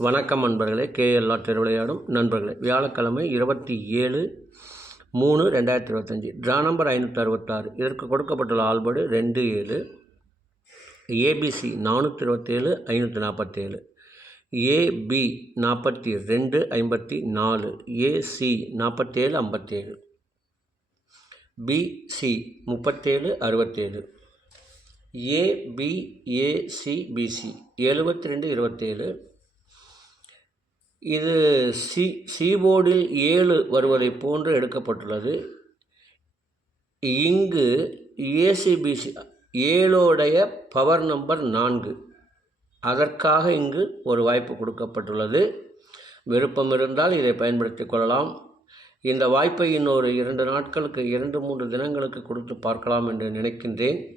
வணக்கம் நண்பர்களே. KL lottery விளையாடும் நண்பர்களே. வியாழக்கிழமை இருபத்தி ஏழு மூணு ரெண்டாயிரத்தி இருபத்தஞ்சி. ட்ரா நம்பர் ஐநூற்றி அறுபத்தாறு. இதற்கு கொடுக்கப்பட்டுள்ள ஆல்படு ரெண்டு ஏழு. ஏபிசி நானூற்றி இருபத்தேழு ஐநூற்றி நாற்பத்தேழு. ஏபி நாற்பத்தி ரெண்டு ஐம்பத்தி நாலு. ஏசி நாற்பத்தேழு ஐம்பத்தேழு. பிசி முப்பத்தேழு அறுபத்தேழு. ஏபிஏசிபிசி எழுபத்தி ரெண்டு இருபத்தேழு. இது சி சீபோர்டில் ஏழு வருவதைப் போன்று எடுக்கப்பட்டுள்ளது. இங்கு ஏசிபிசி ஏழோடைய பவர் நம்பர் நான்கு. அதற்காக இங்கு ஒரு வாய்ப்பு கொடுக்கப்பட்டுள்ளது. விருப்பம் இருந்தால் இதை பயன்படுத்திக் கொள்ளலாம். இந்த வாய்ப்பை இன்னொரு இரண்டு நாட்களுக்கு இரண்டு மூன்று தினங்களுக்கு கொடுத்து பார்க்கலாம் என்று நினைக்கின்றேன்.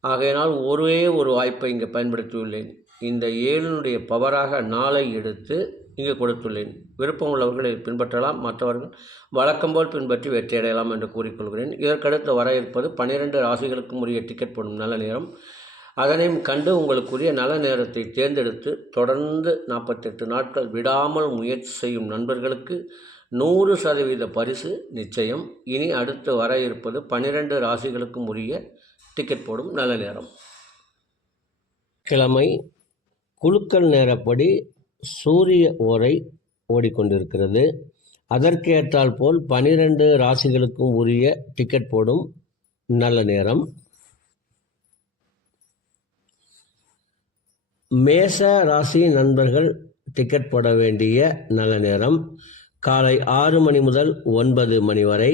ஆகையினால் ஒரே ஒரு வாய்ப்பை இங்கே பயன்படுத்தியுள்ளேன். இந்த ஏழினுடைய பவராக நாளை எடுத்து இங்கே கொடுத்துள்ளேன். விருப்பம் உள்ளவர்கள் இதை பின்பற்றலாம் மற்றவர்கள் வழக்கம்போல் பின்பற்றி வெற்றியடையலாம் என்று கூறிக்கொள்கிறேன். இதற்கடுத்து வர இருப்பது பன்னிரெண்டு ராசிகளுக்கும் உரிய டிக்கெட் போடும் நல்ல நேரம். அதனையும் கண்டு உங்களுக்குரிய நல்ல நேரத்தை தேர்ந்தெடுத்து தொடர்ந்து நாற்பத்தெட்டு நாட்கள் விடாமல் முயற்சி செய்யும் நண்பர்களுக்கு நூறு சதவீத பரிசு நிச்சயம். இனி அடுத்து வர இருப்பது பன்னிரெண்டு ராசிகளுக்கும் உரிய டிக்கெட் போடும் நல்ல நேரம். கிழமை குழுக்கள் நேரப்படி சூரிய ஓரை ஓடிக்கொண்டிருக்கிறது. அதற்கேற்றால் போல் பனிரெண்டு ராசிகளுக்கும் உரிய டிக்கெட் போடும் நல்ல நேரம். மேச ராசி நண்பர்கள் டிக்கெட் போட வேண்டிய நல்ல நேரம். காலை ஆறு மணி முதல் ஒன்பது மணி வரை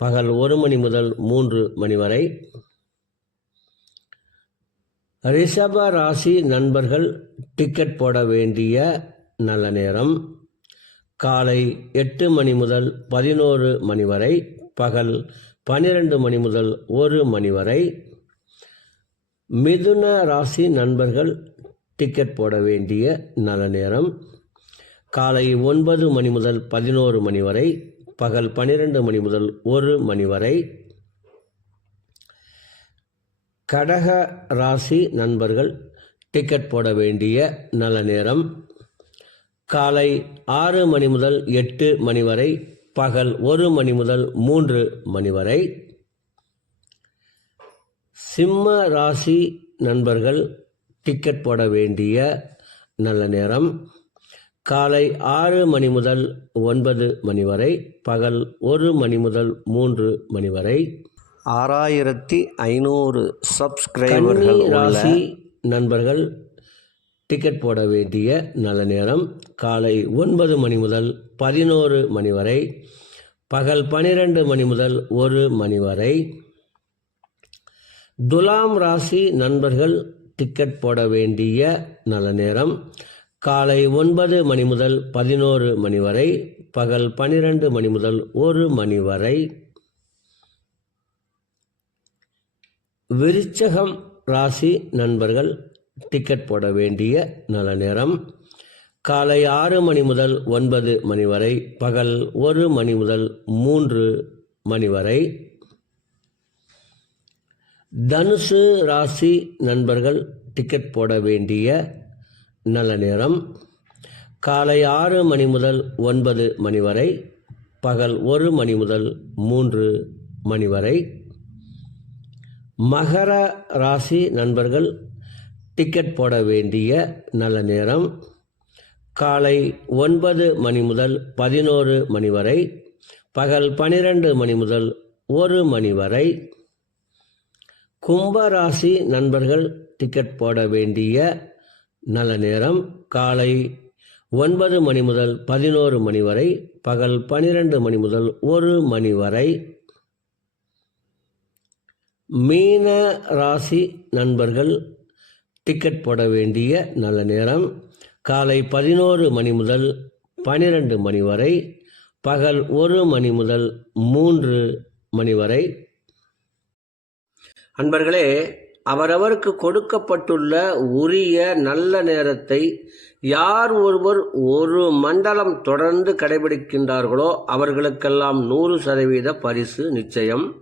பகல் ஒரு மணி முதல் மூன்று மணி வரை ரிஷப ராசி நண்பர்கள் டிக்கெட் போட வேண்டிய நல்ல நேரம். காலை எட்டு மணி முதல் பதினோரு மணி வரை பகல் பனிரெண்டு மணி முதல் ஒரு மணி வரை. மிதுன ராசி நண்பர்கள் டிக்கெட் போட வேண்டிய நல்ல நேரம். காலை ஒன்பது மணி முதல் பதினோரு மணி வரை பகல் பனிரெண்டு மணி முதல் ஒரு மணி வரை. கடக ராசி நண்பர்கள் டிக்கெட் போட வேண்டிய நல்ல நேரம். காலை ஆறு மணி முதல் எட்டு மணி வரை பகல் ஒரு மணி முதல் மூன்று மணி வரை. சிம்ம ராசி நண்பர்கள் டிக்கெட் போட வேண்டிய நல்ல நேரம். காலை ஆறு மணி முதல் ஒன்பது மணி வரை பகல் ஒரு மணி முதல் மூன்று மணி வரை. ஆறாயிரத்தி ஐநூறு சப்ஸ்கிரைபர்கள் ராசி நண்பர்கள் டிக்கெட் போட வேண்டிய நல்ல நேரம். காலை ஒன்பது மணி முதல் பதினோரு மணி வரை பகல் பனிரெண்டு மணி முதல் ஒரு மணி வரை. துலாம் ராசி நண்பர்கள் டிக்கெட் போட வேண்டிய நல்ல நேரம். காலை ஒன்பது மணி முதல் பதினோரு மணி வரை பகல் பனிரெண்டு மணி முதல் ஒரு மணி வரை. விருச்சகம் ராசி நண்பர்கள் டிக்கெட் போட வேண்டிய நல்ல நேரம். காலை ஆறு மணி முதல் ஒன்பது மணி வரை பகல் ஒரு மணி முதல் மூன்று மணி வரை. தனுசு ராசி நண்பர்கள் டிக்கெட் போட வேண்டிய நல்ல நேரம். காலை ஆறு மணி முதல் ஒன்பது மணி வரை பகல் ஒரு மணி முதல் மூன்று மணி வரை. மகர ராசி நண்பர்கள் டிக்கெட் போட வேண்டிய நல்ல நேரம். காலை ஒன்பது மணி முதல் பதினோரு மணி வரை பகல் பனிரெண்டு மணி முதல் ஒரு மணி வரை. கும்பராசி நண்பர்கள் டிக்கெட் போட வேண்டிய நல்ல நேரம். காலை ஒன்பது மணி முதல் பதினோரு மணி வரை பகல் பனிரெண்டு மணி முதல் ஒரு மணி வரை. மீன ராசி நண்பர்கள் டிக்கெட் போட வேண்டிய நல்ல நேரம். காலை பதினோரு மணி முதல் பனிரெண்டு மணி வரை பகல் ஒரு மணி முதல் மூன்று மணி வரை. அன்பர்களே அவரவருக்கு கொடுக்கப்பட்டுள்ள உரிய நல்ல நேரத்தை யார் ஒருவர் ஒரு மண்டலம் தொடர்ந்து கடைபிடிக்கின்றார்களோ அவர்களுக்கெல்லாம் நூறு சதவீத பரிசு நிச்சயம்.